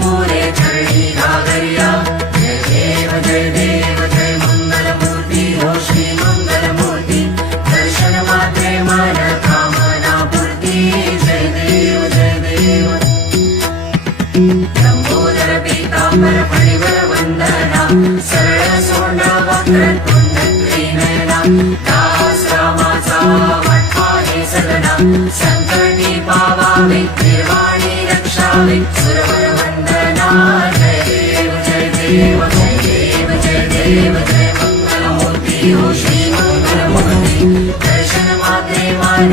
पुरे चरणी घागरिया जय देव जय मंगलमूर्ती हो श्री मंगलमूर्ती दर्शन मात्रे मन कामना पूर्ती जय देव लंबोदर पीतांबर फणिवर वंदना सरळ सोंड वक्र तुंड त्रिनयना दास रामाचा वटवाणी सदना संकटी पावावे निर्वाणी रक्षावे सुरवर वंदना जय देव जय मंगलमूर्ती हो श्री मंगलमूर्ती दर्शन मात्रे मन